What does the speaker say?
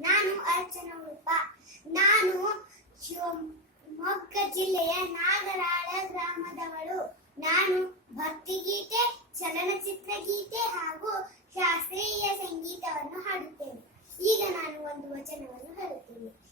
ನಾನು ಅರ್ಚನಾ ಉಡುಪ. ನಾನು ಶಿವಮೊಗ್ಗ ಜಿಲ್ಲೆಯ ನಾಗರಾಳ ಗ್ರಾಮದವಳು. ನಾನು ಭಕ್ತಿಗೀತೆ, ಚಲನಚಿತ್ರ ಗೀತೆ ಹಾಗೂ ಶಾಸ್ತ್ರೀಯ ಸಂಗೀತವನ್ನು ಹಾಡುತ್ತೇನೆ. ಈಗ ನಾನು ಒಂದು ವಚನವನ್ನು ಹೇಳುತ್ತೇನೆ.